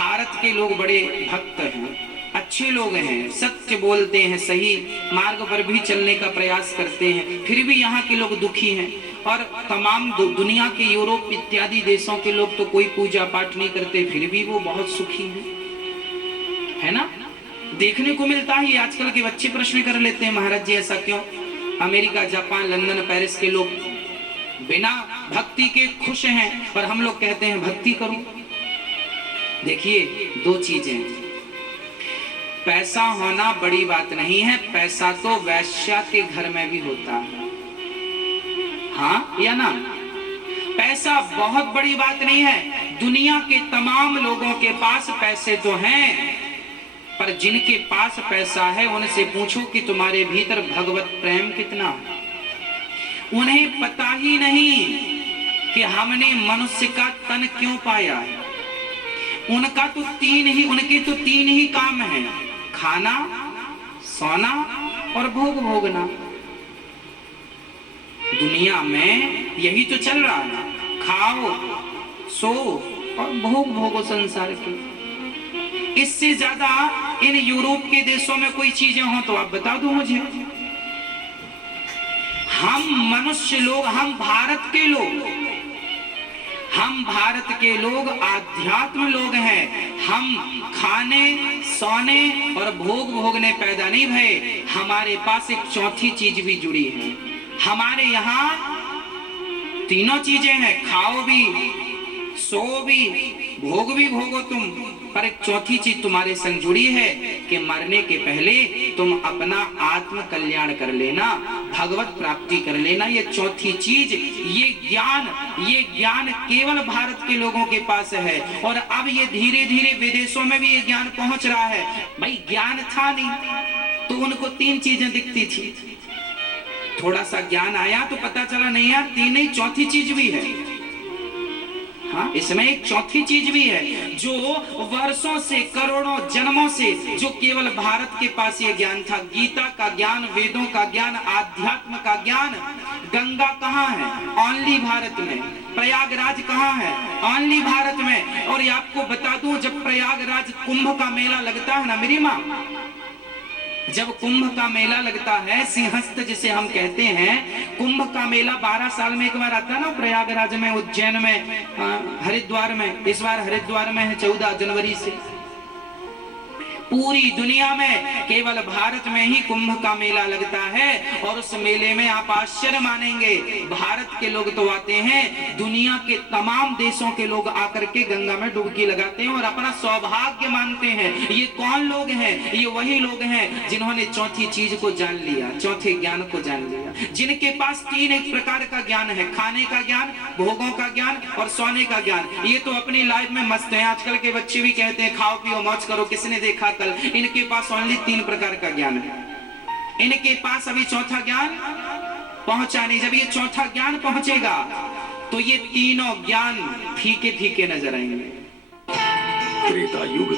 भारत के लोग बड़े भक्त हैं, अच्छे लोग हैं, सत्य बोलते हैं, सही मार्ग पर भी चलने का प्रयास करते हैं, फिर भी यहाँ के लोग दुखी हैं। और तमाम दुनिया के यूरोप इत्यादि देशों के लोग तो कोई पूजा पाठ नहीं करते, फिर भी वो बहुत सुखी हैं, है ना। देखने को मिलता है। आजकल के बच्चे प्रश्न कर लेते हैं, महाराज जी ऐसा क्यों? अमेरिका, जापान, लंदन, पेरिस के लोग बिना भक्ति के खुश हैं, पर हम लोग कहते हैं भक्ति करो। देखिए, दो चीजें, पैसा होना बड़ी बात नहीं है, पैसा तो वैश्या के घर में भी होता है, हाँ या ना। पैसा बहुत बड़ी बात नहीं है। दुनिया के तमाम लोगों के पास पैसे तो हैं, पर जिनके पास पैसा है उनसे पूछो कि तुम्हारे भीतर भगवत प्रेम कितना है। उन्हें पता ही नहीं कि हमने मनुष्य का तन क्यों पाया है। उनके तो तीन ही काम है, खाना, सोना और भोग भोगना। दुनिया में यही तो चल रहा है, खाओ, सो और भोग भोगो संसार के। इससे ज्यादा इन यूरोप के देशों में कोई चीजें हो तो आप बता दो मुझे। हम मनुष्य लोग, हम भारत के लोग आध्यात्म लोग हैं। हम खाने, सोने और भोग भोगने पैदा नहीं भये। हमारे पास एक चौथी चीज भी जुड़ी है। हमारे यहाँ तीनों चीजें हैं, खाओ भी, सो भी, भोग भी भोगो तुम, पर एक चौथी चीज तुम्हारे संग जुड़ी है कि मरने के पहले तुम अपना आत्म कल्याण कर लेना, भगवत प्राप्ति कर लेना। ये चौथी चीज, ये ज्ञान केवल भारत के लोगों के पास है। और अब ये धीरे धीरे विदेशों में भी ये ज्ञान पहुंच रहा है। भाई ज्ञान था नहीं तो उनको तीन चीजें दिखती थी, थोड़ा सा ज्ञान आया तो पता चला नहीं यार तीन नहीं, चौथी चीज भी है। हाँ, इसमें एक चौथी चीज भी है जो वर्षों से, करोड़ों जन्मों से जो केवल भारत के पास ये ज्ञान था। गीता का ज्ञान, वेदों का ज्ञान, आध्यात्म का ज्ञान। गंगा कहाँ है? ओनली भारत में। प्रयागराज कहाँ है? ओनली भारत में। और ये आपको बता दूं, जब प्रयागराज कुंभ का मेला लगता है ना मेरी माँ, जब कुंभ का मेला लगता है, सिंहस्थ जिसे हम कहते हैं, कुंभ का मेला 12 साल में एक बार आता है ना, प्रयागराज में, उज्जैन में, हरिद्वार में। इस बार हरिद्वार में है 14 जनवरी से। पूरी दुनिया में केवल भारत में ही कुंभ का मेला लगता है। और उस मेले में आप आश्चर्य मानेंगे, भारत के लोग तो आते हैं, दुनिया के तमाम देशों के लोग आकर के गंगा में डुबकी लगाते हैं और अपना सौभाग्य मानते हैं। ये कौन लोग हैं? ये वही लोग हैं जिन्होंने चौथी चीज को जान लिया, चौथे ज्ञान को जान लिया, जिनके पास तीन एक प्रकार का ज्ञान है, खाने का ज्ञान, भोगों का ज्ञान और सोने का ज्ञान। ये तो अपनी लाइफ में मस्त है। आजकल के बच्चे भी कहते हैं खाओ पियो मौज करो, किसने देखा कल? इनके पास ओनली तीन प्रकार का ज्ञान है। इनके पास अभी चौथा ज्ञान पहुंचा नहीं। जब ये चौथा ज्ञान पहुंचेगा तो ये तीनों ज्ञान फीके फीके नजर आएंगे। त्रेता युग